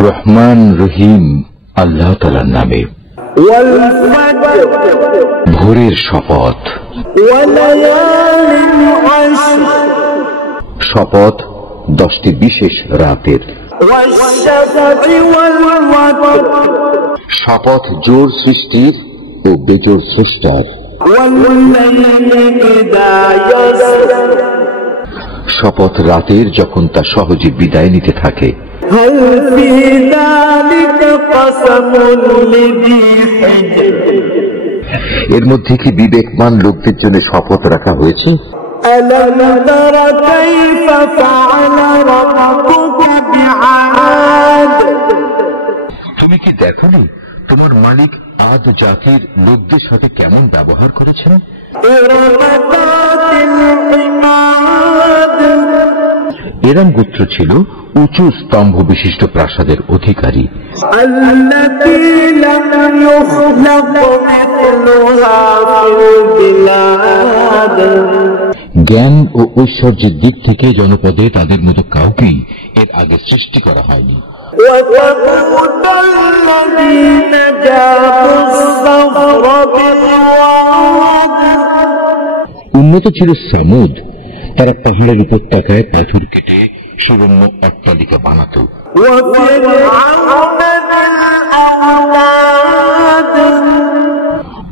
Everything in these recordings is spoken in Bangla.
রহমান রহিম আল্লাহ তাআলার নামে। ভোরের শপথ, শপথ 10টি বিশেষ রাতের। শপথ জোর সৃষ্টির ও বেজোর স্রষ্টার। শপথ রাতের যখন তা সহজে বিদায় নিতে থাকে। এর মধ্যে কি বিবেকমান লোকদের জন্য শপথ রাখা হয়েছে? তুমি কি দেখোনি তোমার মালিক আদ জাতির লোকদের সাথে কেমন ব্যবহার করেছেন? এরাম গোত্র ছিল উঁচু স্তম্ভ বিশিষ্ট প্রাসাদের অধিকারী, জ্ঞান ও ঐশ্বর্যের দিক থেকে জনপদে তাদের মতো কাউকেই এর আগে সৃষ্টি করা হয়নি। উন্নত ছিল সামুদ, তারা পাহাড়ের উপত্যকায় পাথর কেটে সুরম্য অট্টালিকা বানাত।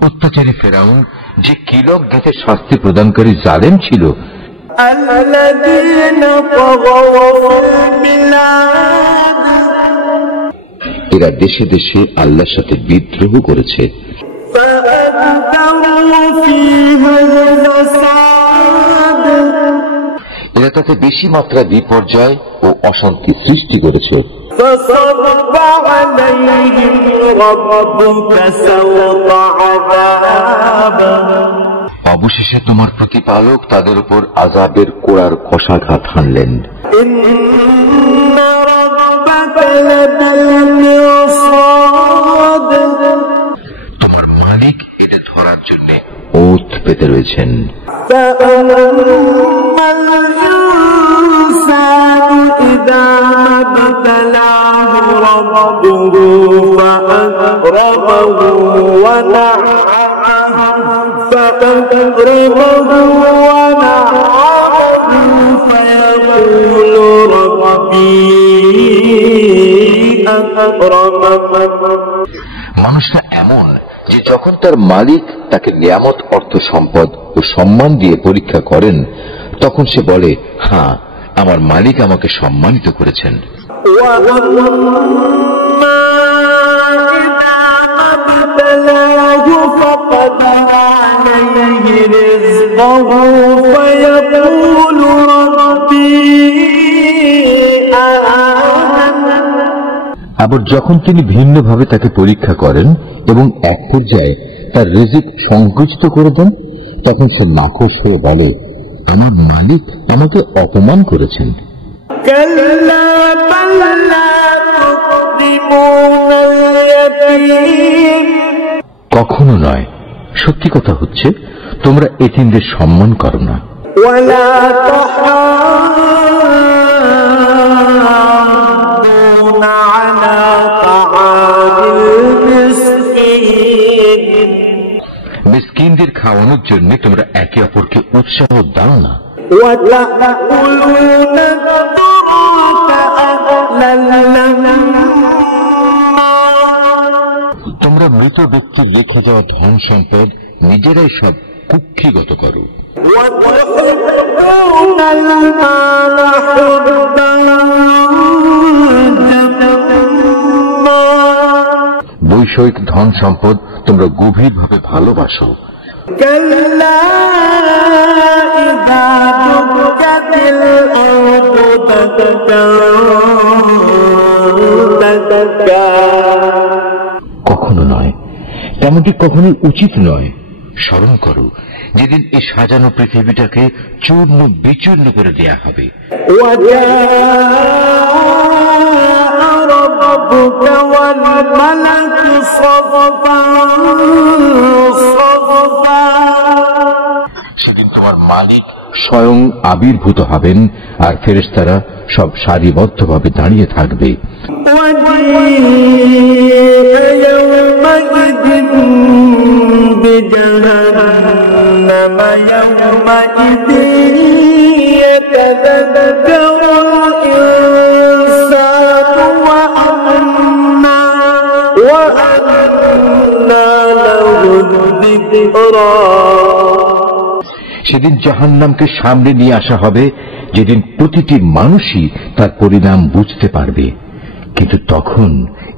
অত্যাচারী ফেরাউন যে কিলক গেতে শাস্তি প্রদানকারী জালেম ছিল। এরা দেশে দেশে আল্লাহর সাথে বিদ্রোহ করেছে। এরা তাতে বেশি মাত্রায় বিপর্যয় ও অশান্তি সৃষ্টি করেছে। অবশেষে তোমার প্রতিপালক তাদের উপর আযাবের কোড়ার কষাঘাত হানলেন। তোমার মালিক এটা ধরার জন্য ওত পেতে রয়েছেন। মানুষটা এমন যে যখন তার মালিক তাকে নিয়ামত, অর্থ সম্পদ ও সম্মান দিয়ে পরীক্ষা করেন, তখন সে বলে, হ্যাঁ, আমার মালিক আমাকে সম্মানিত করেছেন। আবার যখন তিনি ভিন্নভাবে তাকে পরীক্ষা করেন এবং এক পর্যায়ে তার রিজিক সংকুচিত করে দেন, তখন সে নাখোশ হয়ে বলে, আমার মালিক আমাকে অপমান করেছেন। কখনো নয়, সত্যি কথা হচ্ছে তোমরা এতিমদের সম্মান করো না। মিসকিনদের খাওয়ানোর জন্য তোমরা একে অপরকে উৎসাহ দাও না। তোমরা মৃত ব্যক্তির রেখে যাওয়া ধন সম্পদ নিজেরাই সব কুক্ষিগত করো। বৈষয়িক ধন সম্পদ তোমরা গভীরভাবে ভালোবাসো। কখনো নয়, তেমনটি কখনোই উচিত নয়। স্মরণ করো যেদিন এই সাজানো পৃথিবীটাকে চূর্ণ বিচূর্ণ করে দেয়া হবে। সেদিন তোমার মালিক স্বয়ং আবির্ভূত হবেন আর ফেরেশতারা সব সারিবদ্ধভাবে দাঁড়িয়ে থাকবে। সেদিন জাহান্নামকে সামনে নিয়ে আসা হবে, যেদিন প্রতিটি মানুষই তার পরিণাম বুঝতে পারবে। কিন্তু তখন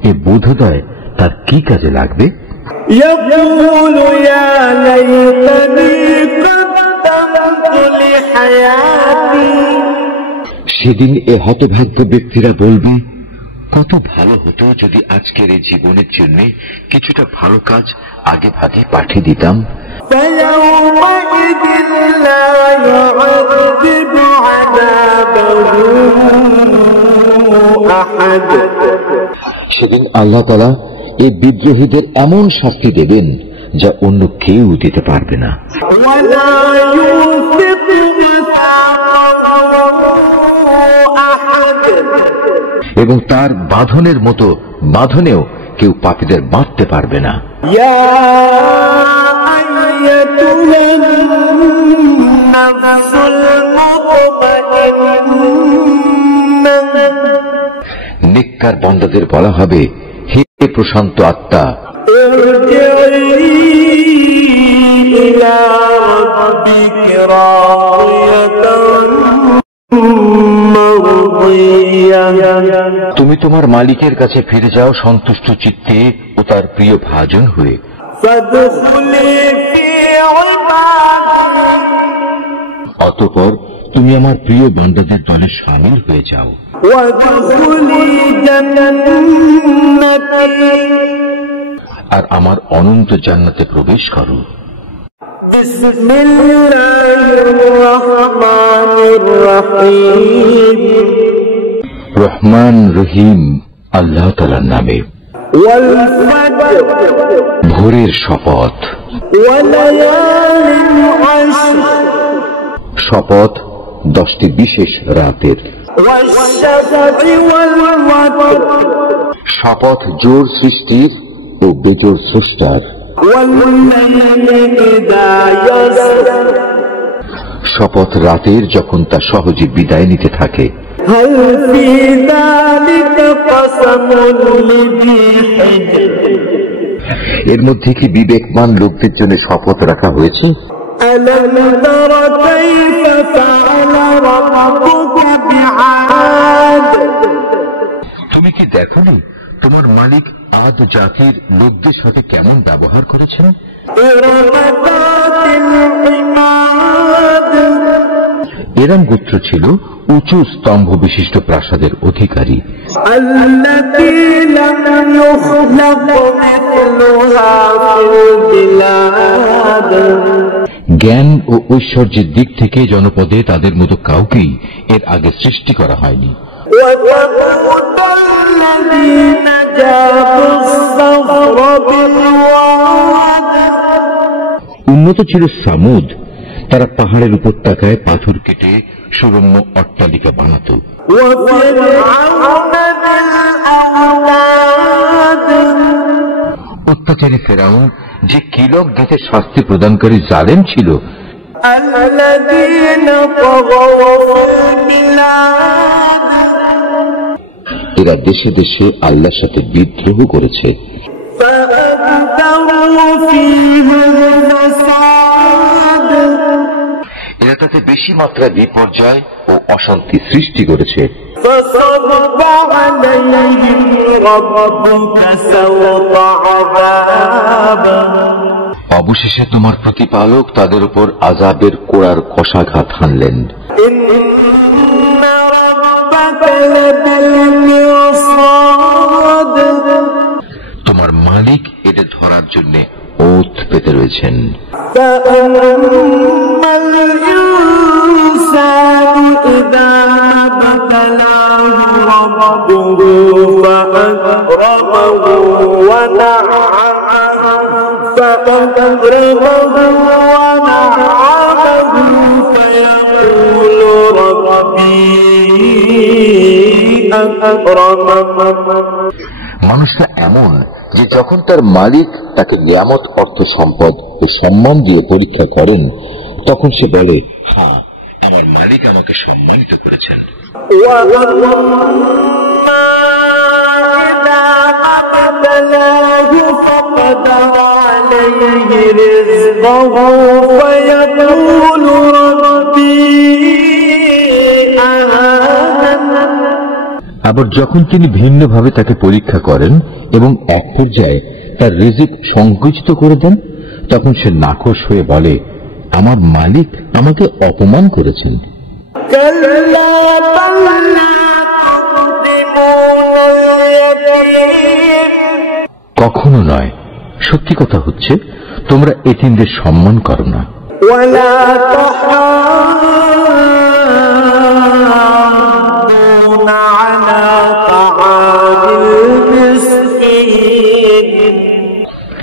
এ বোধোদয় তার কি কাজে লাগবে? সেদিন এ হতভাগ্য ব্যক্তিরা বলবে, কত ভালো হতো যদি আজকের এই জীবনের জন্য কিছুটা ভালো কাজ আগে ভাগে পাঠিয়ে দিতাম। সেদিন আল্লাহ তাআলা এই বিদ্রোহীদের এমন শাস্তি দেবেন যা অন্য কেউ দিতে পারবে না। এবং তার বাঁধনের মতো বাঁধনেও কেউ পাপীদের বাঁধতে পারবে না। নেককার বান্দাদের বলা হবে, হে প্রশান্ত আত্মা, তুমি তোমার মালিকের কাছে ফিরে যাও সন্তুষ্ট চিত্তে ও তার প্রিয় ভাজন হয়ে। অতঃপর তুমি আমার প্রিয় বান্দাদের দলে শামিল হয়ে যাও। আর আমার অনন্ত জান্নাতে প্রবেশ করো। রহমান রহিম আল্লাহ তাআলার নামে। ভোরের শপথ। শপথ 10টি বিশেষ রাতের। শপথ জোর সৃষ্টির ও বেজোর স্রষ্টার। শপথ রাতের যখন তা সহজে বিদায় নিতে থাকে। এর মধ্যে কি বিবেকমান লোকদের জন্য শপথ রাখা হয়েছে? তুমি কি দেখোনি তোমার মালিক আদ জাতির লোকদের সাথে কেমন ব্যবহার করেছেন? এরম গোত্র ছিল উঁচু স্তম্ভ বিশিষ্ট প্রাসাদের অধিকারী, জ্ঞান ও ঐশ্বর্যের দিক থেকে জনপদে তাদের মতো কাউকেই এর আগে সৃষ্টি করা হয়নি। উন্নত ছিল সামুদ, তারা পাহাড়ের উপত্যকায় পাথর কেটে সুরম্য অট্টালিকা বানাত। অত্যাচারী ফেরাউন যে কিলক দিতে শাস্তি প্রদানকারী জালেম ছিল। এরা দেশে দেশে আল্লাহর সাথে বিদ্রোহ করেছে। এরা তাতে বেশি মাত্রায় বিপর্যয় ও অশান্তি সৃষ্টি করেছে। অবশেষে তোমার প্রতিপালক তাদের উপর আযাবের কোড়ার কষাঘাত হানলেন। তোমার মালিক এদের ধরার জন্য ওত পেতে রয়েছেন। মানুষটা এমন যে যখন তার মালিক তাকে নিয়ামত, অর্থ, সম্পদ ও সম্মান দিয়ে পরীক্ষা করেন, তখন সে বলে, হ্যাঁ, আমার মালিক আমাকে সম্মানিত করেছেন। আবার যখন তিনি ভিন্নভাবে তাকে পরীক্ষা করেন এবং এক পর্যায়ে তার রিজিক সংকুচিত করে দেন, তখন সে নাখোশ হয়ে বলে, আমার মালিক আমাকে অপমান করেছেন। কখনো নয়। সত্যি কথা হচ্ছে, তোমরা এতিমদের সম্মান করো না।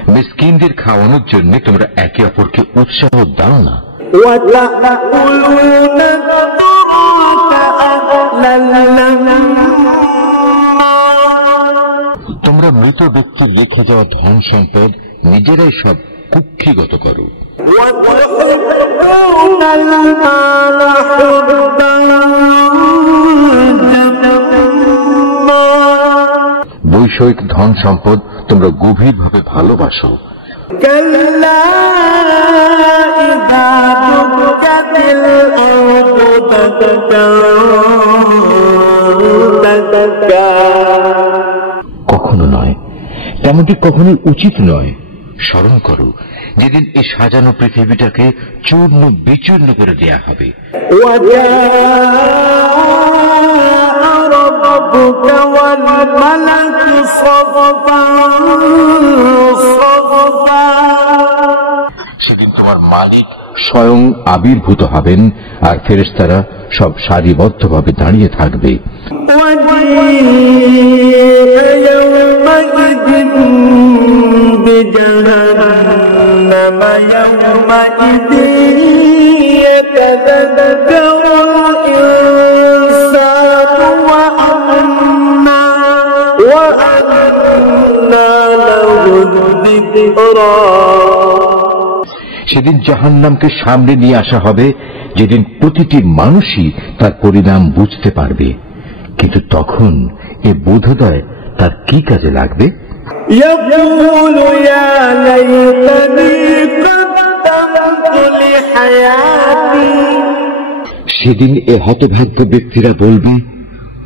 মিসকিনদের খাওয়ানোর জন্য তোমরা একে অপরকে উৎসাহ দাও না। তোমরা মৃত ব্যক্তির রেখে যাওয়া ধন সম্পদ নিজেরাই সব কুক্ষিগত করো। বৈষয়িক ধন সম্পদ তোমরা গভীরভাবে ভালোবাসো। কখনো নয়, তেমনটি কখনোই উচিত নয়। স্মরণ করো, যেদিন এই সাজানো পৃথিবীটাকে চূর্ণ বিচূর্ণ করে দেয়া হবে। সেদিন তোমার মালিক স্বয়ং আবির্ভূত হবেন, আর ফেরেশতারা সব সারিবদ্ধভাবে দাঁড়িয়ে থাকবে। সেদিন জাহান্নামকে সামনে নিয়ে আসা হবে, যেদিন প্রতিটি মানুষই তার পরিণাম বুঝতে পারবে। কিন্তু তখন এ বোধোদয় তার কি কাজে লাগবে? সেদিন এ হতভাগ্য ব্যক্তিরা বলবে,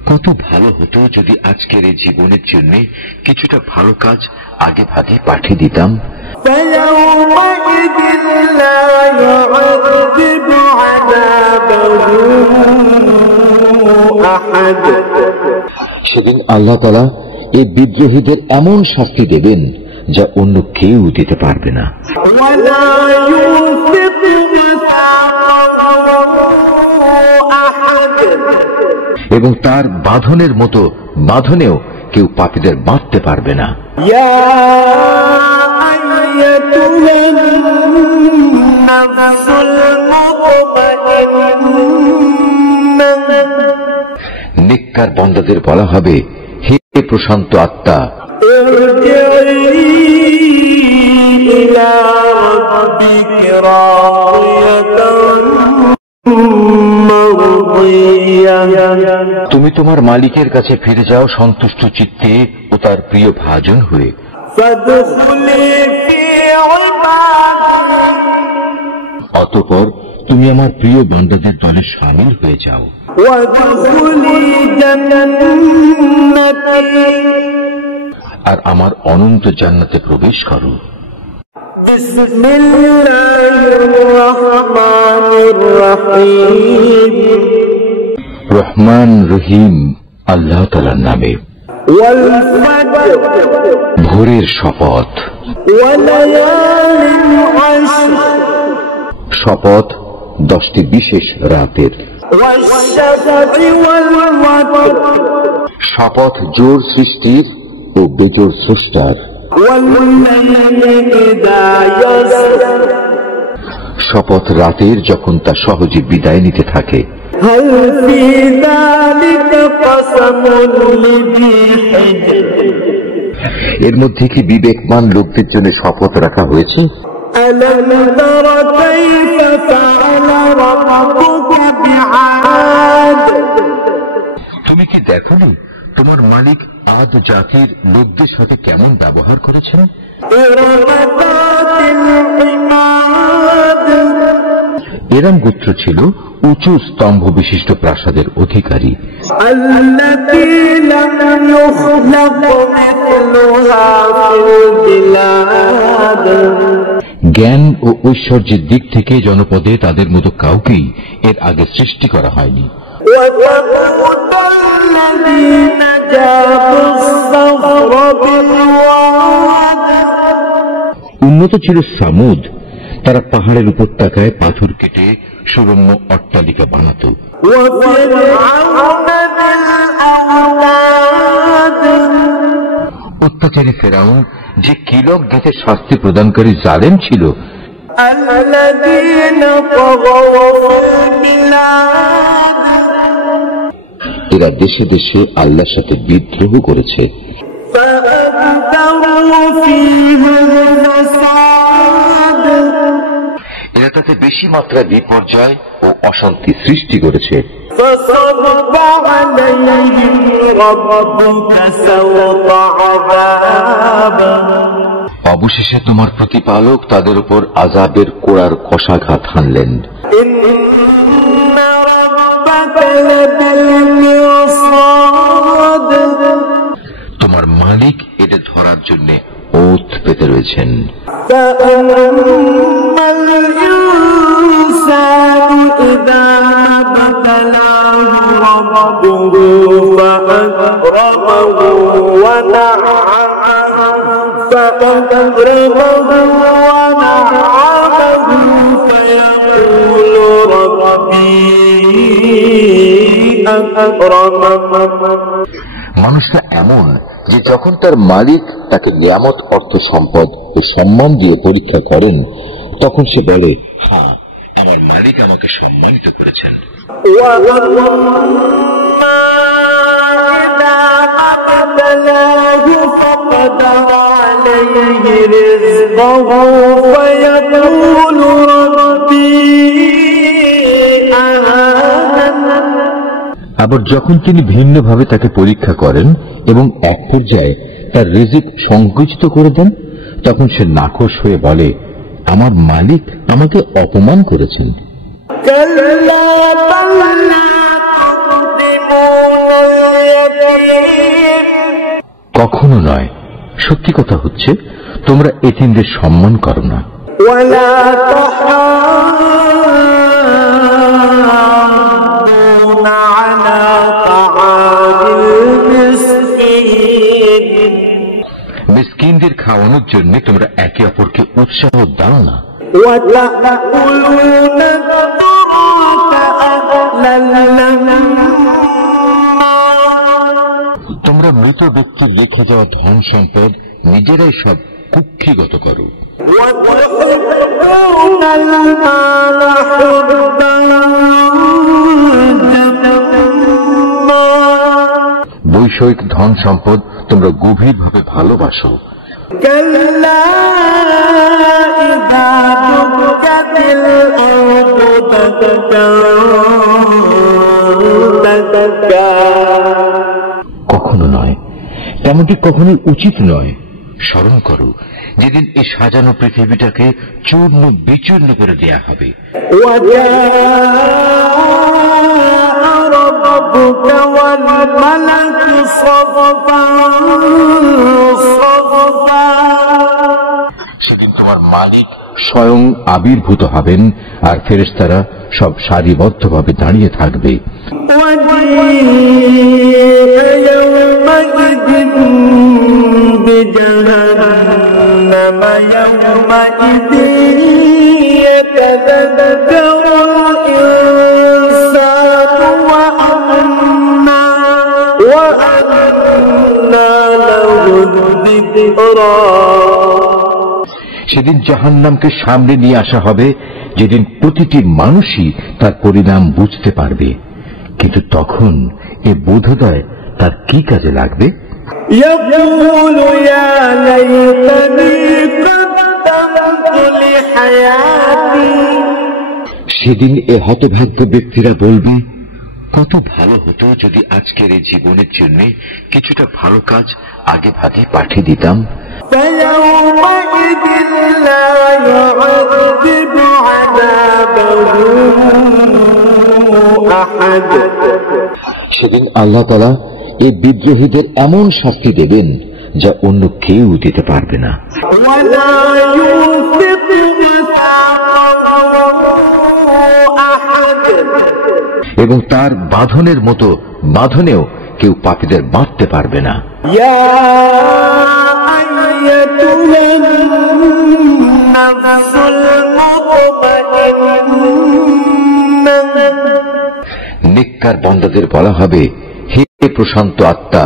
কত ভালো হতো যদি আজকের এই জীবনের জন্য কিছুটা ভালো কাজ আগে ভাগে পাঠিয়ে দিতাম। সেদিন আল্লাহ তাআলা এই বিদ্রোহীদের এমন শাস্তি দেবেন যা অন্য কেউ দিতে পারবে না। এবং তার বাঁধনের মতো বাঁধনেও কেউ পাপীদের বাঁধতে পারবে না। নেককার বান্দাদের বলা হবে, হে প্রশান্ত আত্মা, তুমি তোমার মালিকের কাছে ফিরে যাও সন্তুষ্ট চিত্তে ও তার প্রিয় ভাজন হয়ে। অতঃপর তুমি আমার প্রিয় বান্দাদের দলে শামিল হয়ে যাও। আর আমার অনন্ত জান্নাতে প্রবেশ করো। রহমান রহিম আল্লাহ তাআলার নামে। ভোরের শপথ। শপথ 10টি বিশেষ রাতের। শপথ জোর সৃষ্টির ও বেজোর স্রষ্টার। শপথ রাতের যখন তা সহজে বিদায় নিতে থাকে। এর মধ্যে কি বিবেকমান লোকদের জন্য শপথ রাখা হয়েছে? তুমি কি দেখোনি তোমার মালিক আদ জাতির লোকদের সাথে কেমন ব্যবহার করেছেন? এরাম গোত্র ছিল উঁচু স্তম্ভ বিশিষ্ট প্রাসাদের অধিকারী, জ্ঞান ও ঐশ্বর্যের দিক থেকে জনপদে তাদের মতো কাউকেই এর আগে সৃষ্টি করা হয়নি। উন্নত ছিল সামুদ, তারা পাহাড়ের উপত্যকায় পাথর কেটে সুরম্য অট্টালিকা বানাত। অত্যাচারী ফেরাউন যে কিলক গেতে শাস্তি প্রদানকারী জালেম ছিল। এরা দেশে দেশে আল্লাহর সাথে বিদ্রোহ করেছে। এরা তাতে বেশি মাত্রায় বিপর্যয় ও অশান্তি সৃষ্টি করেছে। অবশেষে তোমার প্রতিপালক তাদের উপর আযাবের কোড়ার কষাঘাত হানলেন। তোমার মালিক এদের ধরার জন্য ওত পেতে রয়েছেন। মানুষটা এমন যে যখন তার মালিক তাকে নিয়ামত, অর্থ সম্পদ ও সম্মান দিয়ে পরীক্ষা করেন, তখন সে বলে, হ্যাঁ, আমার মালিক আমাকে সম্মানিত করেছেন। আবার যখন তিনি ভিন্নভাবে তাকে পরীক্ষা করেন এবং এক পর্যায়ে তার রিজিক সংকুচিত করে দেন, তখন সে নাখোশ হয়ে বলে, আমার মালিক আমাকে অপমান করেছেন। কখনো নয়, সত্যি কথা হচ্ছে তোমরা এতিমদের সম্মান করো না। মিসকিনদের খাওয়ানোর জন্য তোমরা একে অপরকে উৎসাহ দাও না। তোমরা মৃত ব্যক্তির রেখে যাওয়া ধন সম্পদ নিজেরাই সব কুক্ষিগত করো। বৈষয়িক ধন সম্পদ তোমরা গভীরভাবে ভালোবাসো। কখনো নয়, তেমনটি কখনোই উচিত নয়। স্মরণ করো যেদিন এই সাজানো পৃথিবীটাকে চূর্ণ বিচূর্ণ করে দেয়া হবে। সেদিন তোমার মালিক স্বয়ং আবির্ভূত হবেন আর ফেরেশতারা সব সারিবদ্ধভাবে দাঁড়িয়ে থাকবে। সেদিন জাহান্নামকে সামনে নিয়ে আসা হবে, যেদিন প্রতিটি মানুষই তার পরিণাম বুঝতে পারবে, কিন্তু তখন এ বোধোদয় তার কি কাজে লাগবে? সেদিন এ হতভাগ্য ব্যক্তিরা বলবে, কত ভালো হতো যদি আজকের এই জীবনের জন্য কিছুটা ভালো কাজ আগে ভাগে পাঠিয়ে দিতাম। সেদিন আল্লাহ তাআলা এই বিদ্রোহীদের এমন শাস্তি দেবেন যা অন্য কেউ দিতে পারবে না। এবং তার বাঁধনের মতো বাঁধনেও কেউ পাপীদের বাঁধতে পারবে না। নেককার বান্দাদের বলা হবে, হে প্রশান্ত আত্মা,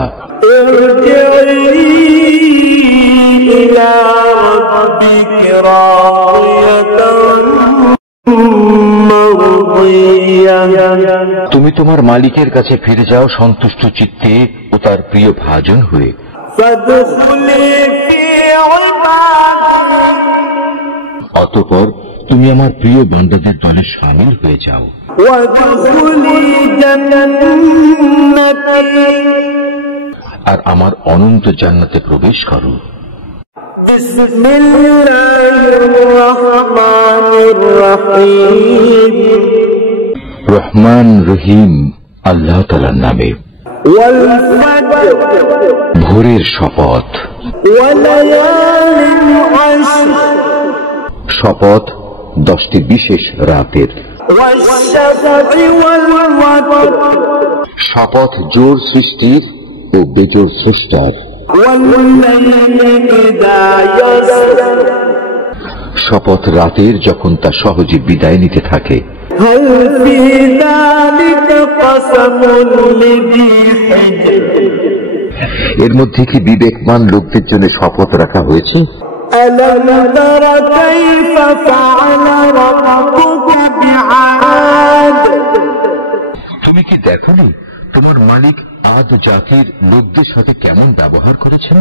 তুমি তোমার মালিকের কাছে ফিরে যাও সন্তুষ্ট চিত্তে ও তার প্রিয় ভাজন হয়ে। অতঃপর তুমি আমার প্রিয় বান্দাদের দলে শামিল হয়ে যাও। আর আমার অনন্ত জান্নাতে প্রবেশ করো। রহমান রহিম আল্লাহ তাআলার নামে। ভোরের শপথ, শপথ 10টি বিশেষ রাতের। শপথ জোর সৃষ্টির ও বেজোর স্রষ্টার। শপথ রাতের যখন তা সহজে বিদায় নিতে থাকে। এর মধ্যে কি বিবেকমান লোকদের জন্য শপথ রাখা হয়েছে? তুমি কি দেখোনি তোমার মালিক আদ জাতির লোকদের সাথে কেমন ব্যবহার করেছেন?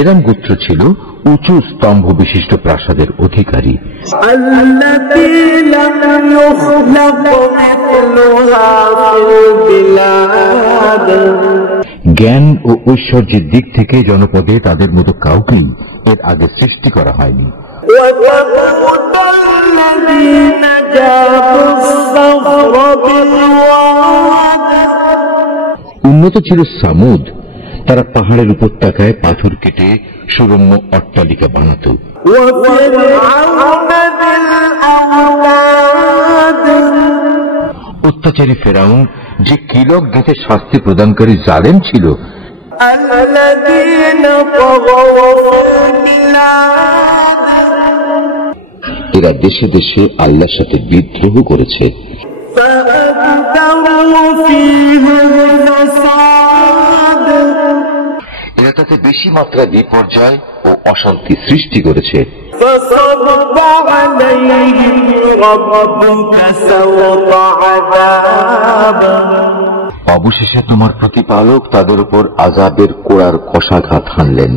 এরাম গোত্র ছিল উঁচু স্তম্ভ বিশিষ্ট প্রাসাদের অধিকারী, জ্ঞান ও ঐশ্বর্যের দিক থেকে জনপদে তাদের মতো কাউকেই এর আগে সৃষ্টি করা হয়নি। উন্নত ছিল সামুদ, তারা পাহাড়ের উপত্যকায় পাথর কেটে সুরম্য অট্টালিকা বানাত। অত্যাচারী ফেরাউন যে কিলক গেঁথে শাস্তি প্রদানকারী জালেম ছিল। এরা দেশে দেশে আল্লাহর সাথে বিদ্রোহ করেছে। এরা তাতে বেশি মাত্রায় বিপর্যয় ও অশান্তি সৃষ্টি করেছে। অবশেষে তোমার প্রতিপালক তাদের উপর আযাবের কোড়ার কষাঘাত হানলেন।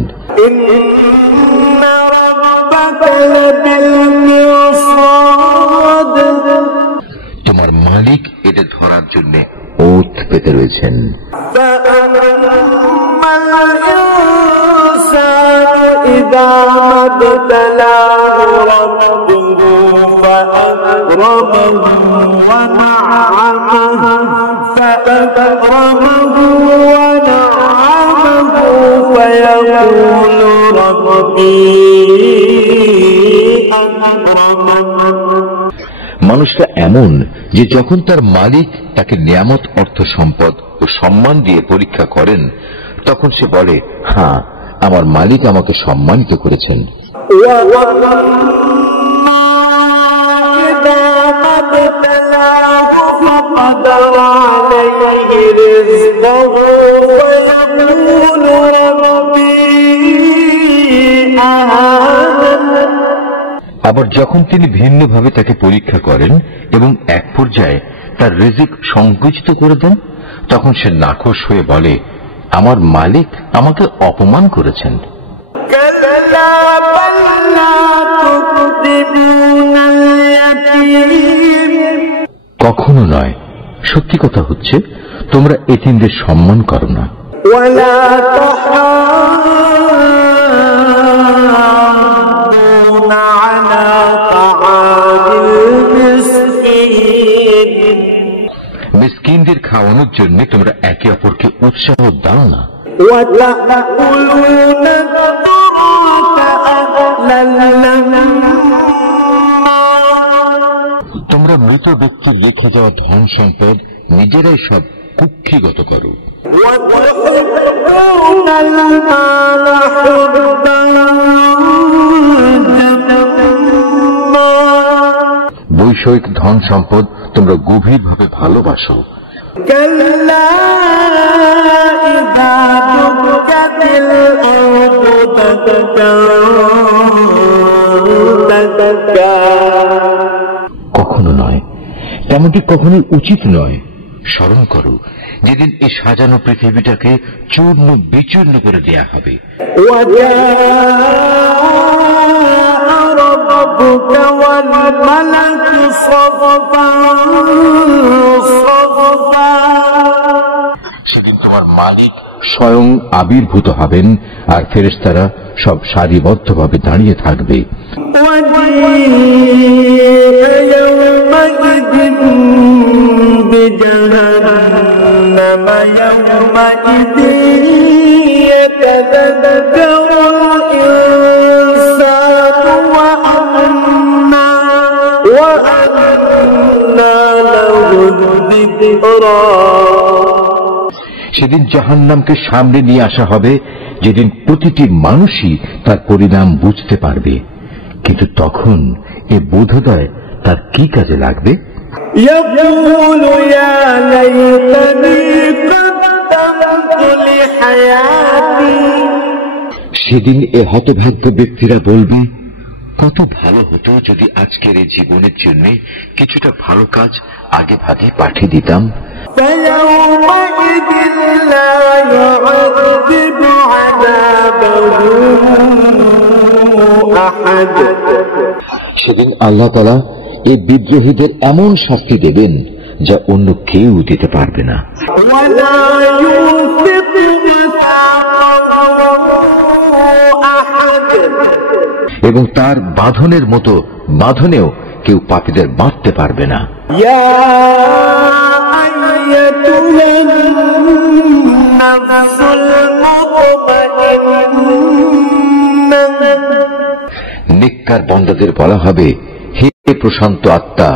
তোমার মালিক এদের ধরার জন্য ওত পেতে রয়েছেন। মানুষটা এমন যে যখন তার মালিক তাকে নিয়ামত, অর্থ সম্পদ ও সম্মান দিয়ে পরীক্ষা করেন, তখন সে বলে, হ্যাঁ, আমার মালিক আমাকে সম্মানিত করেছেন। আবার যখন তিনি ভিন্নভাবে তাকে পরীক্ষা করেন এবং এক পর্যায়ে তার রিজিক সংকুচিত করে দেন, তখন সে নাখোশ হয়ে বলে, আমার মালিক আমাকে অপমান করেছেন। কখনো নয়, সত্যি কথা হচ্ছে তোমরা এতিমদের সম্মান করো না। মিসকিনদের খাওয়ানোর জন্য তোমরা একে অপরকে উৎসাহ দাও না। তোমরা মৃত ব্যক্তির রেখে যাওয়া ধন সম্পদ নিজেরাই সব কুক্ষিগত করো। বৈষয়িক ধন সম্পদ তোমরা গভীরভাবে ভালোবাসো। কখনো নয়, তেমনটি কখনোই উচিত নয়। স্মরণ করো যেদিন এই সাজানো পৃথিবীটাকে চূর্ণ বিচূর্ণ করে দেয়া হবে। সেদিন তোমার মালিক স্বয়ং আবির্ভূত হবেন আর ফেরেশতারা সব সারিবদ্ধভাবে দাঁড়িয়ে থাকবে। সেদিন জাহান্নামকে সামনে নিয়ে আসা হবে, যেদিন প্রতিটি মানুষই তার পরিণাম বুঝতে পারবে। কিন্তু তখন এ বোধোদয় তার কি কাজে লাগবে? সেদিন এ হতভাগ্য ব্যক্তিরা বলবে, কত ভালো হতো যদি আজকের এই জীবনের জন্য কিছুটা ভালো কাজ আগে ভাগে পাঠিয়ে দিতাম। সেদিন আল্লাহ তাআলা এই বিদ্রোহীদের এমন শাস্তি দেবেন যা অন্য কেউ দিতে পারবে না। এবং তার বাঁধনের মতো বাঁধনেও কেউ পাপীদের বাঁধতে পারবে না। নেককার বান্দাদের বলা হবে, হে প্রশান্ত আত্মা,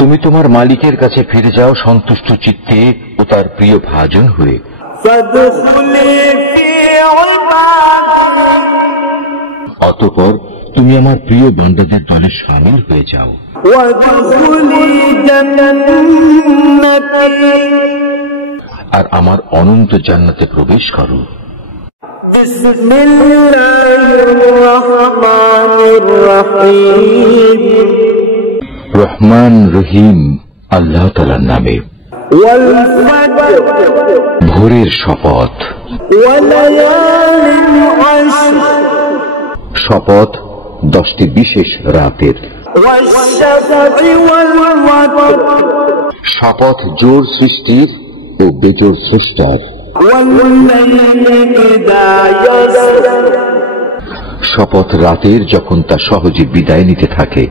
তুমি তোমার মালিকের কাছে ফিরে যাও সন্তুষ্ট চিত্তে ও তার প্রিয় ভাজন হয়ে। অতঃপর তুমি আমার প্রিয় বান্দাদের দলে শামিল হয়ে যাও। আর আমার অনন্ত জান্নাতে প্রবেশ করো। রহমান রহিম আল্লাহ তাআলার নামে। ভোরের শপথ। শপথ 10টি বিশেষ রাতের। শপথ জোর সৃষ্টির ও বেজোর স্রষ্টার। শপথ রাতের যখন তা সহজে বিদায় নিতে থাকে।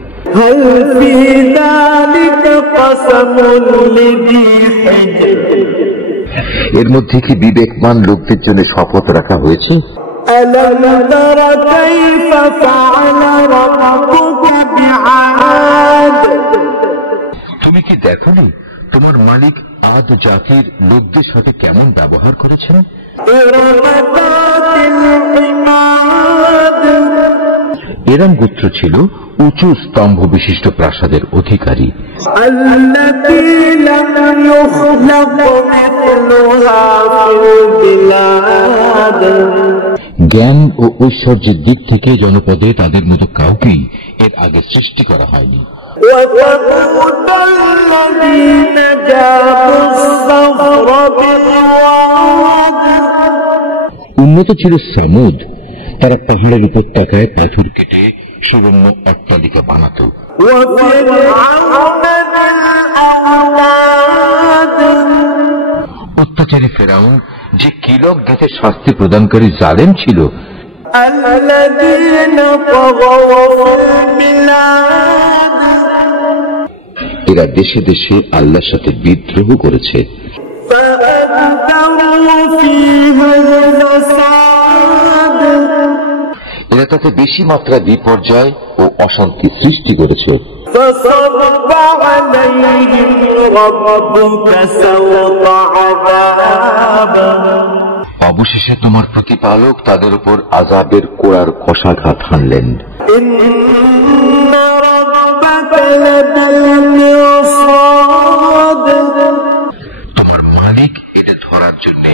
এর মধ্যে কি বিবেকমান লোকদের জন্য শপথ রাখা হয়েছে? তুমি কি দেখোনি তোমার মালিক আদ জাতির লোকদের সাথে কেমন ব্যবহার করেছেন? এরম গোত্র ছিল উঁচু স্তম্ভ বিশিষ্ট প্রাসাদের অধিকারী। জ্ঞান ও ঐশ্বর্যের দিক থেকে জনপদে তাদের মতো কাউকেই এর আগে সৃষ্টি করা হয়নি। উন্নত ছিল সামুদ, তারা পাহাড়ের উপত্যকায় পাথর কেটে সুবর্ণ অট্টালিকা বানাত। অত্যাচারী ফেরাউন যে কিলক দিতে শাস্তি প্রদানকারী জালেম ছিল। এরা দেশে দেশে আল্লাহর সাথে বিদ্রোহ করেছে। এরা তাতে বেশি মাত্রায় বিপর্যয় ও অশান্তি সৃষ্টি করেছে। অবশেষে তোমার প্রতিপালক তাদের উপর আযাবের কোড়ার কষাঘাত হানলেন। তোমার মালিক এটা ধরার জন্য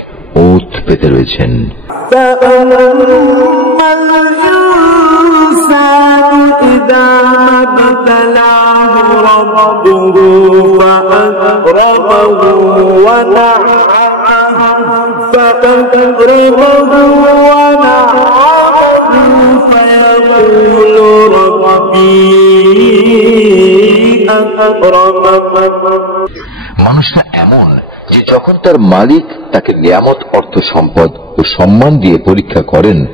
ওত পেতে রয়েছেন। মানুষটা এমন যে যখন তার মালিক তাকে নিয়ামত, অর্থ সম্পদ ও সম্মান দিয়ে পরীক্ষা করেন,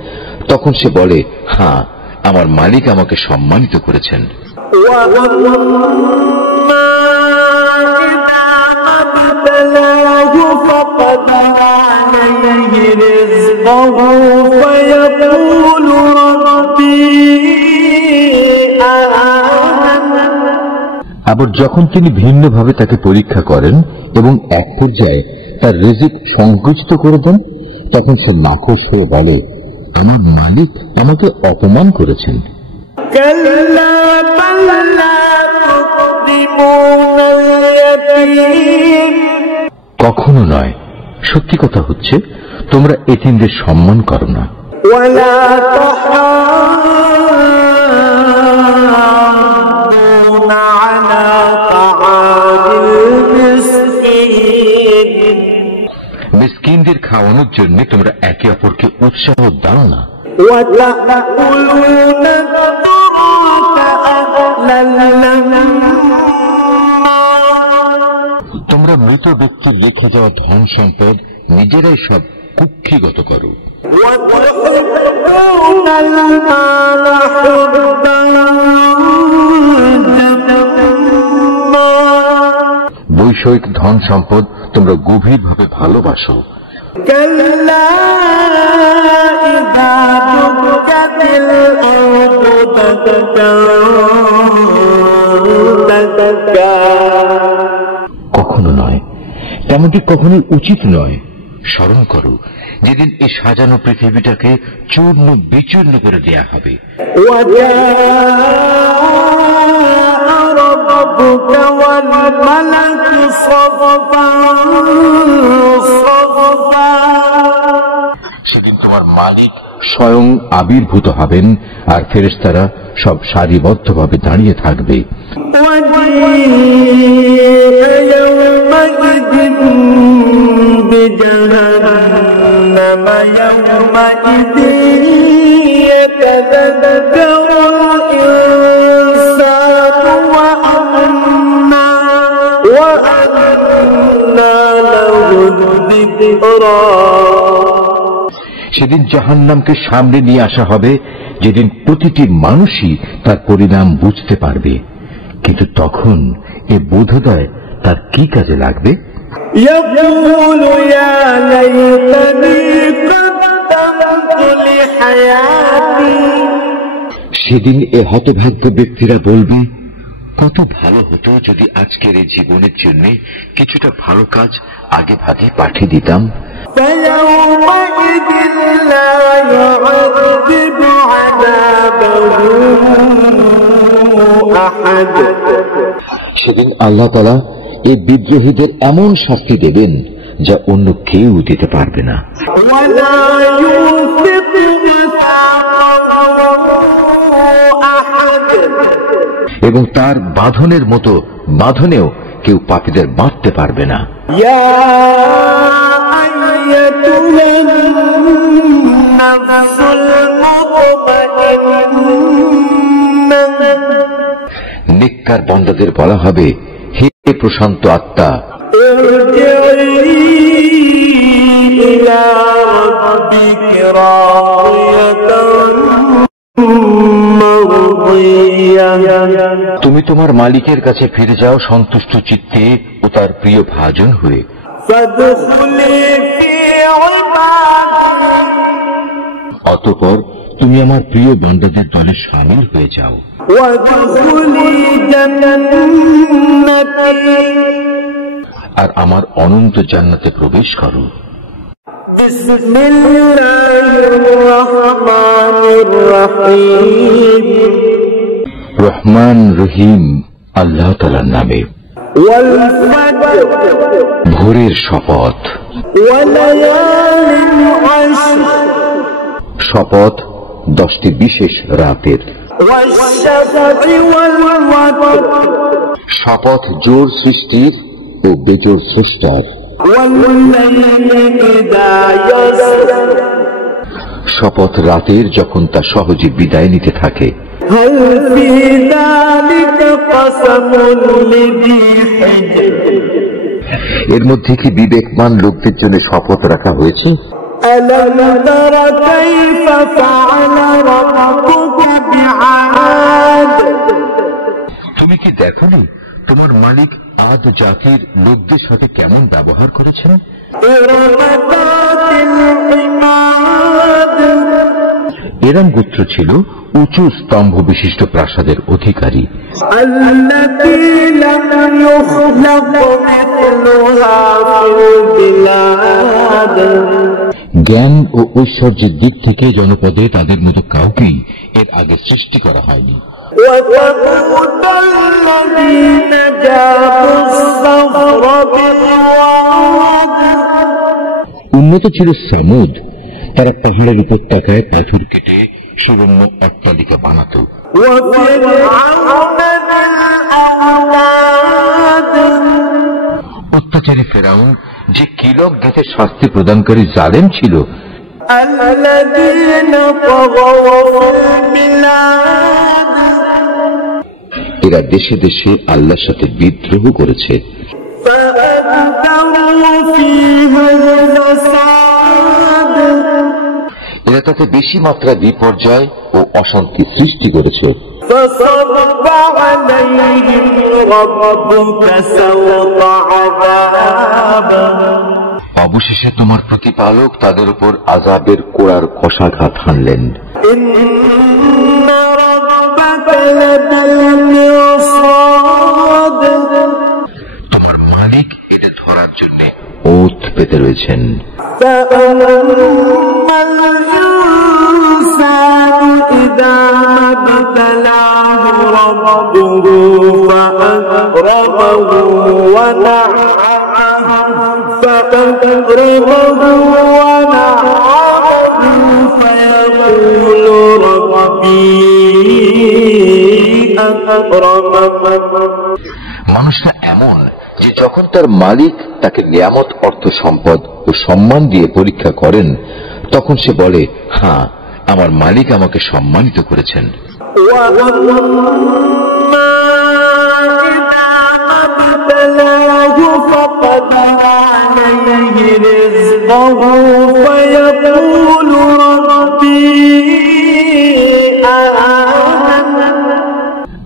তখন সে বলে, হ্যাঁ, আমার মালিক আমাকে সম্মানিত করেছেন। আবার যখন তিনি ভিন্নভাবে তাকে পরীক্ষা করেন এবং এক পর্যায়ে তার রিজিক সংকুচিত করে দেন, তখন সে নাখোশ হয়ে বলে, আমার মালিক আমাকে অপমান করেছেন। কখনো নয়, সত্যি কথা হচ্ছে তোমরা এতিমদের সম্মান করো না। মিসকিনদের খাওয়ানোর জন্য তোমরা একে অপরকে উৎসাহ দাও না। তোমরা মৃত ব্যক্তির রেখে যাওয়া ধন সম্পদ নিজেরাই সব কুক্ষিগত করো। বৈষয়িক ধন সম্পদ তোমরা গভীরভাবে ভালোবাসো। কখনো নয়, তেমনটি কখনোই উচিত নয়। স্মরণ করো যেদিন এই সাজানো পৃথিবীটাকে চূর্ণ বিচূর্ণ করে দেয়া হবে। সেদিন তোমার মালিক স্বয়ং আবির্ভূত হবেন আর ফেরেশতারা সব সারিবদ্ধভাবে দাঁড়িয়ে থাকবে। সেদিন জাহান্নামকে সামনে নিয়ে আসা হবে, যেদিন প্রতিটি মানুষই তার পরিণাম বুঝতে পারবে। কিন্তু তখন এ বোধোদয় তার কি কাজে লাগবে? সেদিন এ হতভাগ্য ব্যক্তিরা বলবে, কত ভালো হতো যদি আজকের এই জীবনের জন্য কিছুটা ভালো কাজ আগে ভাগে পাঠিয়ে দিতাম। সেদিন আল্লাহ তাআলা এই বিদ্রোহীদের এমন শাস্তি দেবেন যা অন্য কেউ দিতে পারবে না। এবং তার বাঁধনের মতো বাঁধনেও কেউ পাপীদের বাঁধতে পারবে না। নেককার বান্দাদের বলা হবে, হে প্রশান্ত আত্মা, তুমি তোমার মালিকের কাছে ফিরে যাও সন্তুষ্ট চিত্তে ও তার প্রিয় ভাজন হয়ে। অতঃপর তুমি আমার প্রিয় বান্দাদের দলে শামিল হয়ে যাও। আর আমার অনন্ত জান্নাতে প্রবেশ করো। রহমান রহিম আল্লাহ তাআলার নামে। ভোরের শপথ। শপথ 10টি বিশেষ রাতের। শপথ জোর সৃষ্টির ও বেজোর স্রষ্টার। শপথ রাতের যখন তা সহজে বিদায় নিতে থাকে। এর মধ্যে কি বিবেকমান লোকদের জন্য শপথ রাখা হয়েছে? তুমি কি দেখোনি তোমার মালিক আদ জাতির লোকদের সাথে কেমন ব্যবহার করেছেন? এরম গোত্র ছিল উঁচু স্তম্ভ বিশিষ্ট প্রাসাদের অধিকারী, জ্ঞান ও ঐশ্বর্যের দিক থেকে জনপদে তাদের মতো কাউকেই এর আগে সৃষ্টি করা হয়নি। উন্নত ছিল সামুদ, তারা পাহাড়ের উপত্যকায় পাথর কেটে সুবর্ণ অট্টালিকা বানাত। অত্যাচারী ফেরাউন যে কিলক গেতে শাস্তি প্রদানকারী জালেম ছিল। এরা দেশে দেশে আল্লাহর সাথে বিদ্রোহ করেছে। এরা তাতে বেশি মাত্রায় বিপর্যয় ও অশান্তি সৃষ্টি করেছে। অবশেষে তোমার প্রতিপালক তাদের উপর আযাবের কোড়ার কষাঘাত হানলেন। তোমার মালিক এটা ধরার জন্য ওত পেতে রয়েছেন। মানুষটা এমন যে যখন তার মালিক তাকে নিয়ামত, অর্থ সম্পদ ও সম্মান দিয়ে পরীক্ষা করেন, তখন সে বলে, হ্যাঁ, আমার মালিক আমাকে সম্মানিত করেছেন।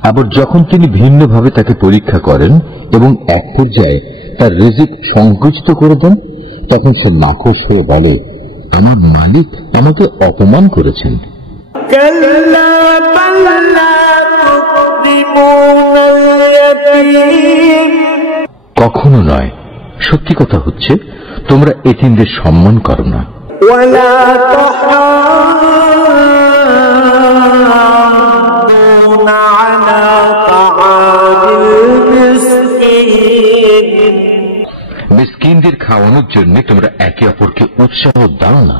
আবার যখন তিনি ভিন্নভাবে তাকে পরীক্ষা করেন এবং এক পর্যায়ে তার রিজিক সংকুচিত করে দেন, তখন সে নাখোশ হয়ে বলে, আমার মালিক আমাকে অপমান করেছেন। কখনো নয়, সত্যি কথা হচ্ছে তোমরা এতিমদের সম্মান করো না। মিসকিনদের খাওয়ানোর জন্য তোমরা একে অপরকে উৎসাহ দাও না।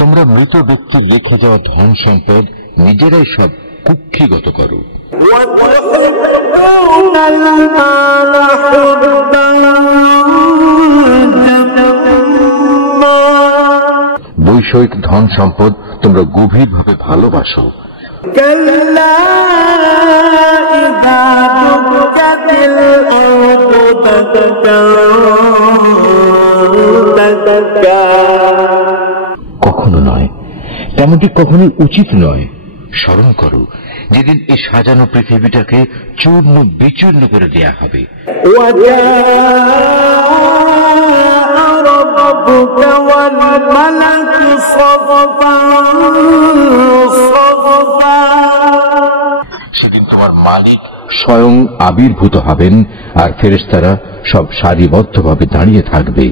তোমরা মৃত ব্যক্তির রেখে যাওয়া ধন সম্পদ নিজেরাই সব কুক্ষিগত করো। বৈষয়িক ধন সম্পদ তোমরা গভীরভাবে ভালোবাসো। কখনো নয়, তেমনটি কখনোই উচিত নয়। স্মরণ করো যেদিন এই সাজানো পৃথিবীটাকে চূর্ণ বিচূর্ণ করে দেয়া হবে। সেদিন তোমার মালিক স্বয়ং আবির্ভূত হবেন আর ফেরেশতারা সব সারিবদ্ধভাবে দাঁড়িয়ে থাকবে।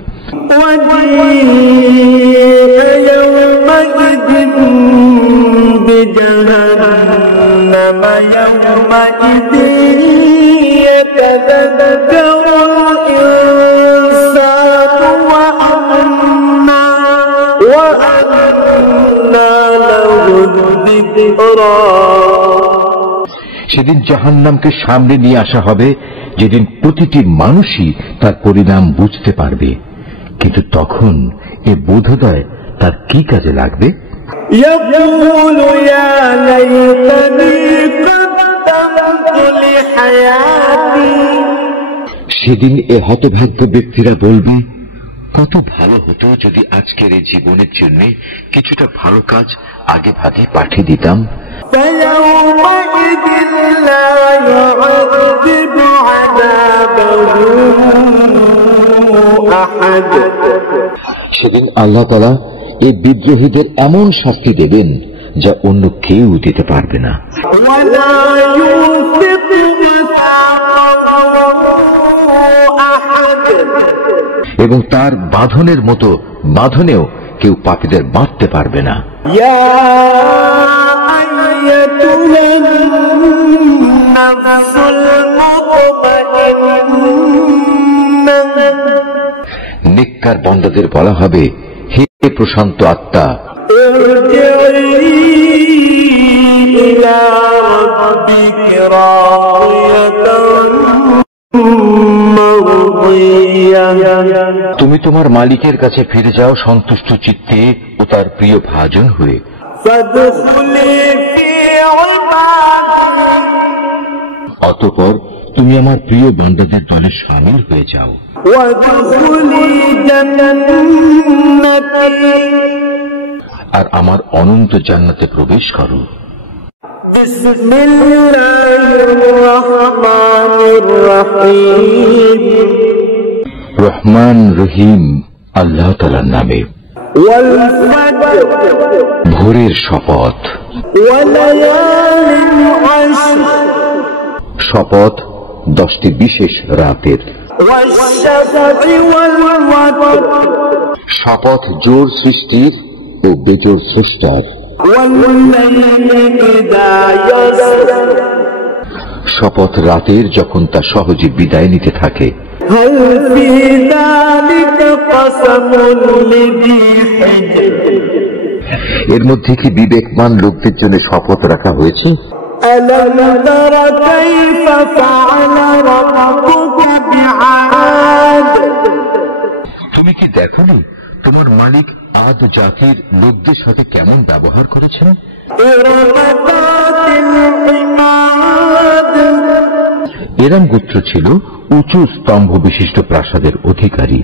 সেদিন জাহান্নামকে সামনে নিয়ে আসা হবে, যেদিন প্রতিটি মানুষই তার পরিণাম বুঝতে পারবে। কিন্তু তখন এ বোধোদয় তার কি কাজে লাগবে? সেদিন এ হতভাগ্য ব্যক্তিরা বলবে, কত ভালো হতো যদি আজকের এই জীবনের জন্য কিছুটা ভালো কাজ আগে ভাগে পাঠিয়ে দিতাম। সেদিন আল্লাহ তাআলা এই বিদ্রোহীদের এমন শাস্তি দেবেন যা অন্য কেউ দিতে পারবে না। এবং তার বাঁধনের মতো বাঁধনেও কেউ পাপীদের বাঁধতে পারবে না। নেককার বান্দাদের বলা হবে, হে প্রশান্ত আত্মা, তুমি তোমার মালিকের কাছে ফিরে যাও সন্তুষ্ট চিত্তে ও তার প্রিয় ভাজন হয়ে। অতঃপর তুমি আমার প্রিয় বান্দাদের দলে শামিল হয়ে যাও। আর আমার অনন্ত জান্নাতে প্রবেশ করো। রহমান রহিম আল্লাহ তাআলার নামে। ভোরের শপথ। শপথ 10টি বিশেষ রাতের। শপথ জোর সৃষ্টির ও বেজোর স্রষ্টার। শপথ রাতের যখন তা সহজে বিদায় নিতে থাকে। এর মধ্যে কি বিবেকমান লোকদের জন্য শপথ রাখা হয়েছে? তুমি কি দেখোনি তোমার মালিক আদ জাতির লোকদের সাথে কেমন ব্যবহার করেছেন? এরম গোত্র ছিল উঁচু স্তম্ভ বিশিষ্ট প্রাসাদের অধিকারী,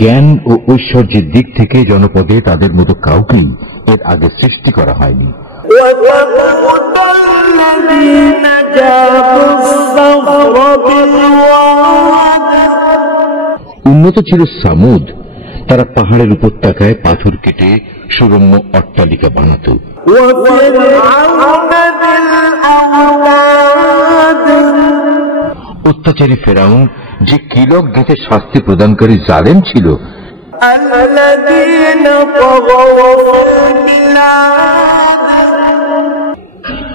জ্ঞান ও ঐশ্বর্যের দিক থেকে জনপদে তাদের মতো কাউকেই এর আগে সৃষ্টি করা হয়নি। উন্নত ছিল সামুদ, তারা পাহাড়ের উপত্যকায় পাথর কেটে সুরম্য অট্টালিকা বানাত। অত্যাচারী ফেরাউন যে কিলক গেতে শাস্তি প্রদানকারী জালেম ছিল,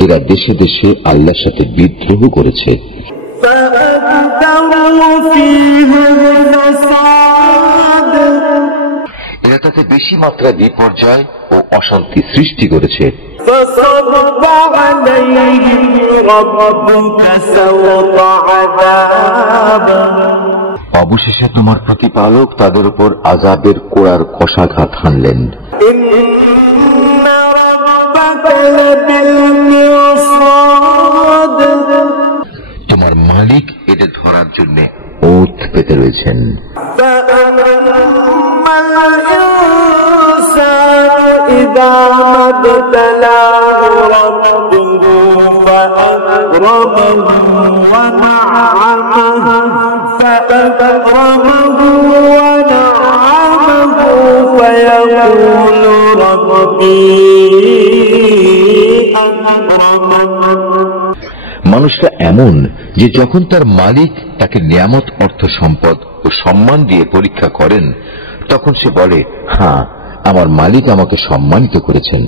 এরা দেশে দেশে আল্লাহর সাথে বিদ্রোহ করেছে। এরা তাতে বেশি মাত্রায় বিপর্যয় ও অশান্তি সৃষ্টি করেছে। অবশেষে তোমার প্রতিপালক তাদের উপর আযাবের কোড়ার কষাঘাত হানলেন। তোমার মালিক এদের ধরার জন্য ওঁত পেতে রয়েছেন। মানুষটা এমন যে যখন তার মালিক তাকে নিয়ামত, অর্থ সম্পদ ও সম্মান দিয়ে পরীক্ষা করেন, তখন সে বলে, হ্যাঁ, আমার মালিক আমাকে সম্মানিত করেছেন।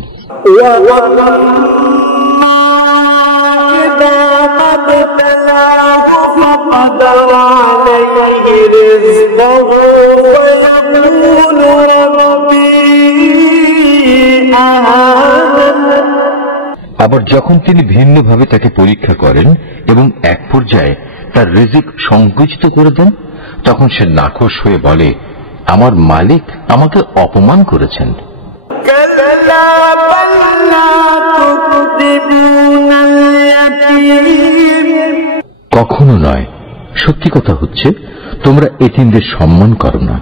আবার যখন তিনি ভিন্নভাবে তাকে পরীক্ষা করেন এবং এক পর্যায়ে তার রিজিক সংকুচিত করে দেন, তখন সে নাখোশ হয়ে বলে, আমার মালিক আমাকে অপমান করেছেন। কখনো নয়, সত্যি কথা হচ্ছে তোমরা এতিমদের সম্মান করো না।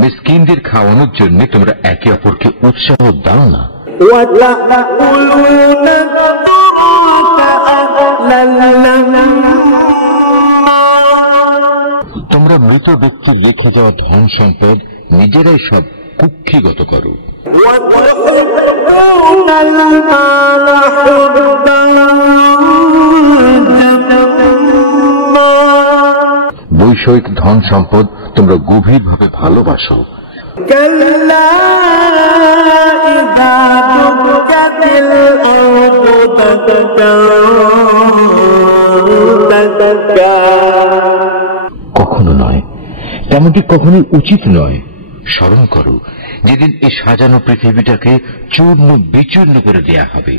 মিসকিনদের খাওয়ানোর জন্য তোমরা একে অপরকে উৎসাহ দাও না। তোমরা মৃত ব্যক্তির রেখে যাওয়া ধন সম্পদ নিজেরাই সব কুক্ষিগত করো। বৈষয়িক ধন সম্পদ তোমরা গভীরভাবে ভালোবাসো। কখনো নয়, তেমনটি কখনোই উচিত নয়। স্মরণ করো যেদিন এই সাজানো পৃথিবীটাকে চূর্ণ বিচূর্ণ করে দেয়া হবে।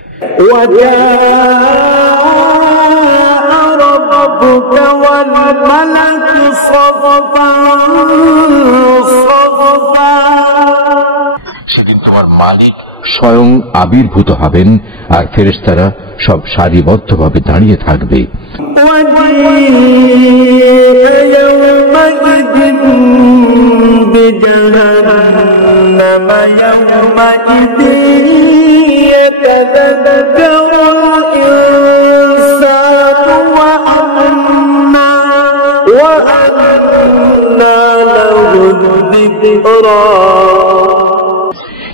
সেদিন তোমার মালিক স্বয়ং আবির্ভূত হবেন আর ফেরেশতারা সব সারিবদ্ধভাবে দাঁড়িয়ে থাকবে।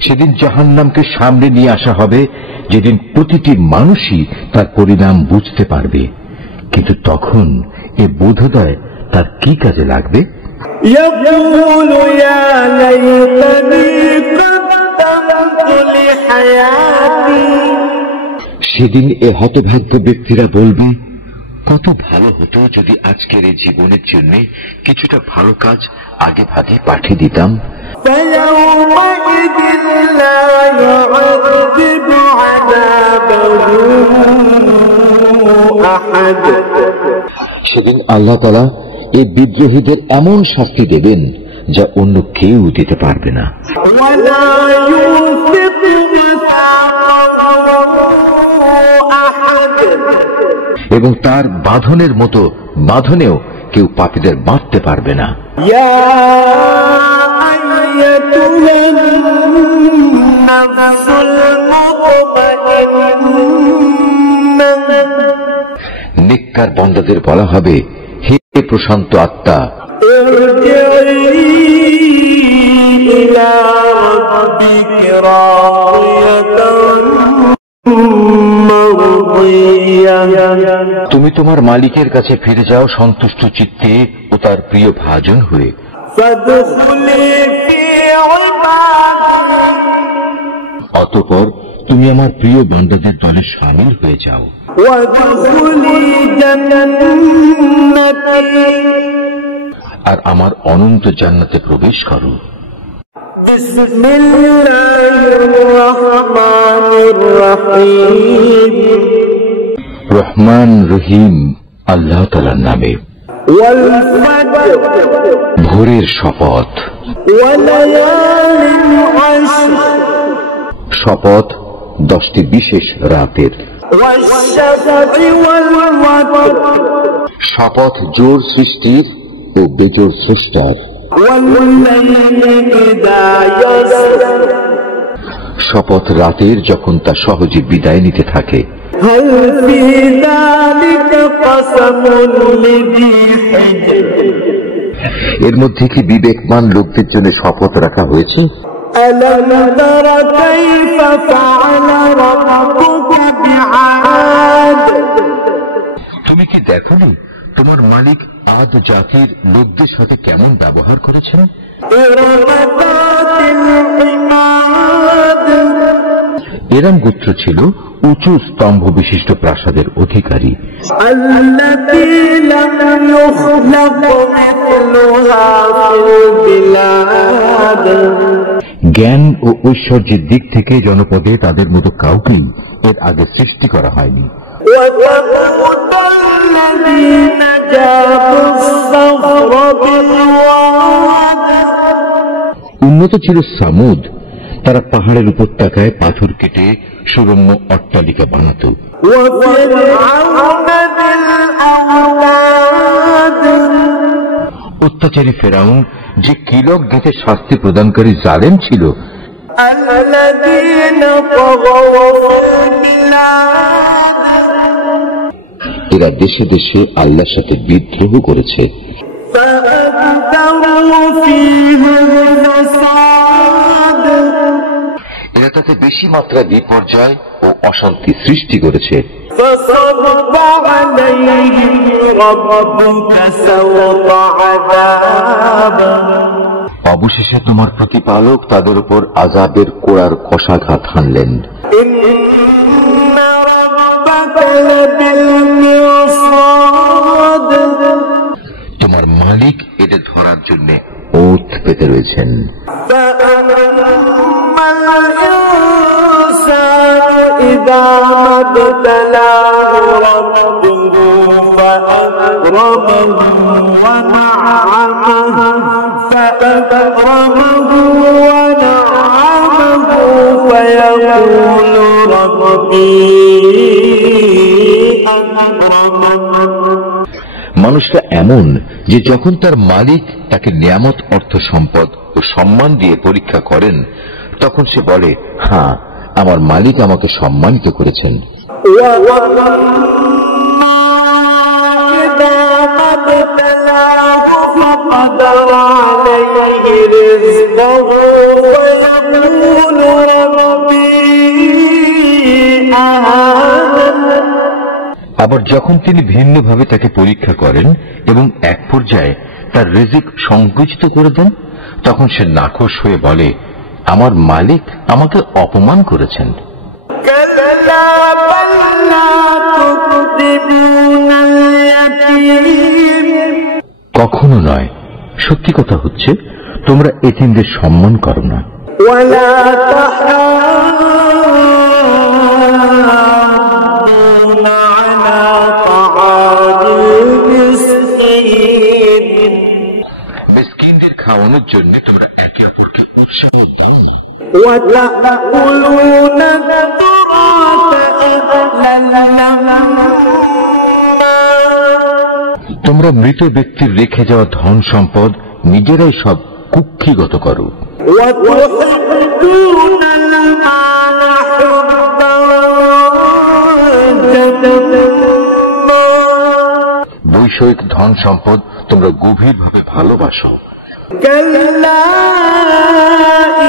সেদিন জাহান্নামকে সামনে নিয়ে আসা হবে, যেদিন প্রতিটি মানুষই তার পরিণাম বুঝতে পারবে, কিন্তু তখন এ বোধোদয় তার কি কাজে লাগবে? সেদিন এ হতভাগ্য ব্যক্তিরা বলবে, কত ভালো হতো যদি আজকের এই জীবনের জন্য কিছুটা ভালো কাজ আগে ভাগে পাঠিয়ে দিতাম। সেদিন আল্লাহ তাআলা এই বিদ্রোহীদের এমন শাস্তি দেবেন যা অন্য কেউ দিতে পারবে না। এবং তার বাঁধনের মতো বাঁধনেও কেউ পাপীদের বাঁধতে পারবে না। নেককার বান্দাদের বলা হবে, হে প্রশান্ত আত্মা, إلى ربك راضية مرضية তুমি তোমার মালিকের কাছে ফিরে যাও সন্তুষ্ট চিত্তে ও তার প্রিয় ভাজন হয়ে। فادخلي في عبادي অতঃপর তুমি আমার প্রিয় বান্দাদের দলে শামিল হয়ে যাও। وادخلي جنتي আর আমার অনন্ত জান্নাতে প্রবেশ করো। بسم الله الرحمن الرحيم রহমান রহিম আল্লাহ তাআলার নামে। والفجر ভোরের শপথ। وليال عشر শপথ 10টি বিশেষ রাতের। والشفع والوتر শপথ জোর সৃষ্টির ও বেজোর স্রষ্টার। والليل إذا يسر শপথ রাতের যখন তা সহজে বিদায় নিতে থাকে। هل في ذلك قسم لذي حجر এর মধ্যে কি বিবেকমান লোকদের জন্য শপথ রাখা হয়েছে? ألم تر كيف فعل ربك بعاد তুমি কি দেখোনি তোমার মালিক আদ জাতির লোকদের সাথে কেমন ব্যবহার করেছেন? إرم ذات العماد এরাম গোত্র ছিল উঁচু স্তম্ভ বিশিষ্ট প্রাসাদের অধিকারী। التي لم يخلق مثلها في البلاد জ্ঞান ও ঐশ্বর্যের দিক থেকে জনপদে তাদের মতো কাউকেই এর আগে সৃষ্টি করা হয়নি। وثمود الذين جابوا الصخر بالواد উন্নত ছিল সামুদ, তারা পাহাড়ের উপত্যকায় পাথর কেটে সুরম্য অট্টালিকা বানাত। وفرعون ذي الأوتاد অত্যাচারী ফেরাউন যে কিলক গেঁথে শাস্তি প্রদানকারী জালেম ছিল। الذين طغوا في البلاد এরা দেশে দেশে আল্লাহর সাথে বিদ্রোহ করেছে। فأكثروا فيها الفساد এরা তাতে বেশি মাত্রায় বিপর্যয় ও অশান্তি সৃষ্টি করেছে। فصب عليهم ربك سوط عذاب অবশেষে তোমার প্রতিপালক তাদের উপর আযাবের কোড়ার কষাঘাত হানলেন। إن ربك لبالمرصاد তোমার মালিক এদের ধরার জন্য ওত পেতে রয়েছেন। فأما الإنسان إذا ما ابتلاه ربه فأكرمه ونعمه فيقول ربي أكرمن মানুষটা এমন যে যখন তার মালিক তাকে নিয়ামত অর্থ সম্পদ ও সম্মান দিয়ে পরীক্ষা করেন তখন সে বলে, হ্যাঁ, আমার মালিক আমাকে সম্মানিত করেছেন। فقدر عليه رزقه ويقول ربي أهانن আবার যখন তিনি ভিন্নভাবে তাকে পরীক্ষা করেন এবং এক পর্যায়ে তার রিজিক সংকুচিত করে দেন তখন সে নাখোশ হয়ে বলে, আমার মালিক আমাকে অপমান করেছেন। كلا بل لا تكرمون اليتيم কখনো নয়, সত্যি কথা হচ্ছে তোমরা এতিমদের সম্মান করো না। ولا تحاضون على طعام المسكين মিসকিনদের খাওয়ানোর জন্য তোমরা একে অপরকে উৎসাহ দাও না। وتأكلون التراث أكلا لما তোমরা মৃত ব্যক্তির রেখে যাওয়া ধন সম্পদ নিজেরাই সব কুক্ষিগত করো। وتحبون المال حبا جما বৈষয়িক ধন সম্পদ তোমরা গভীরভাবে ভালোবাসো। كلا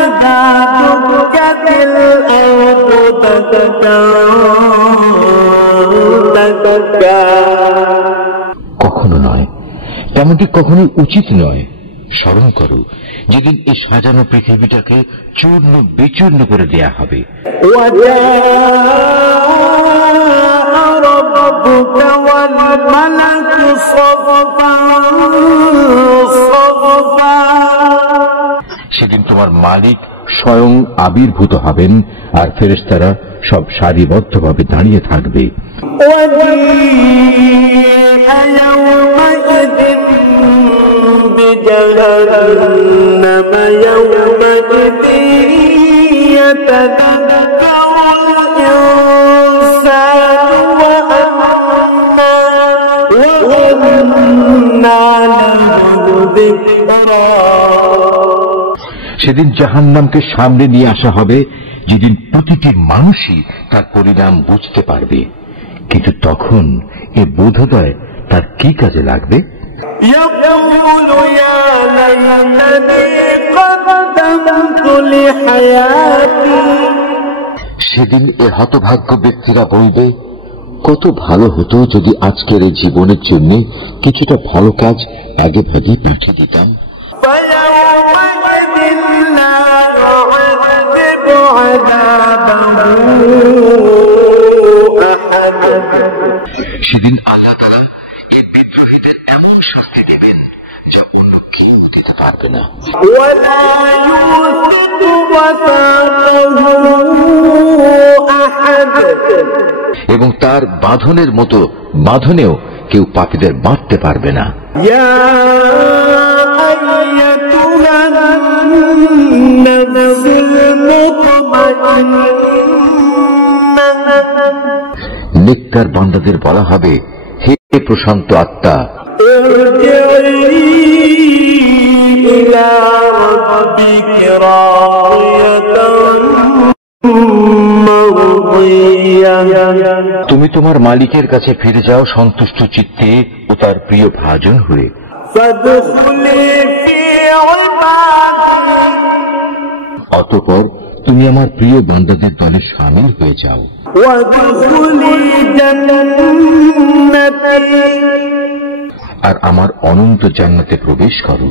إذا دكت الأرض دكا دكا কখনো নয়, তেমনটি কখনোই উচিত নয়। স্মরণ করো যেদিন এই সাজানো পৃথিবীটাকে চূর্ণ বিচূর্ণ করে দেয়া হবে। ربك والملك صفا صفا সেদিন তোমার মালিক স্বয়ং আবির্ভূত হবেন আর ফেরেশতারা সব সারিবদ্ধভাবে দাঁড়িয়ে থাকবে। وجيء يومئذ بجهنم يومئذ يتذكر الإنسان وأنى له الذكرى সেদিন জাহান্নামকে সামনে নিয়ে আসা হবে, যেদিন প্রতিটি মানুষই তার পরিণাম বুঝতে পারবে। কিন্তু তখন এ বোধোদয় তার কি কাজে লাগবে? يقول يا ليتني قدمت لحياتي সেদিন এ হতভাগ্য ব্যক্তিরা বলবে, কত ভালো হতো যদি আজকের এই জীবনের জন্য কিছুটা ভালো কাজ আগে ভাগে পাঠিয়ে দিতাম। فيومئذ لا يعذب عذابه أحد সেদিন আল্লাহ তাআলা এই বিদ্রোহীদের এমন শাস্তি দেবেন যা অন্য কেউ দিতে পারবে না। ولا يوثق وثاقه أحد এবং তার বাঁধনের মতো বাঁধনেও কেউ পাপীদের বাঁধতে পারবে না। يا أيتها النفس المطمئنة নেককার বান্দাদের বলা হবে, হে প্রশান্ত আত্মা, ارجعي إلى ربك راضية مرضية তুমি তোমার মালিকের কাছে ফিরে যাও সন্তুষ্ট চিত্তে ও তার প্রিয় ভাজন হয়ে। فادخلي في عبادي অতঃপর তুমি আমার প্রিয় বান্দাদের দলে শামিল হয়ে যাও। وادخلي جنتي আর আমার অনন্ত জান্নাতে প্রবেশ করো।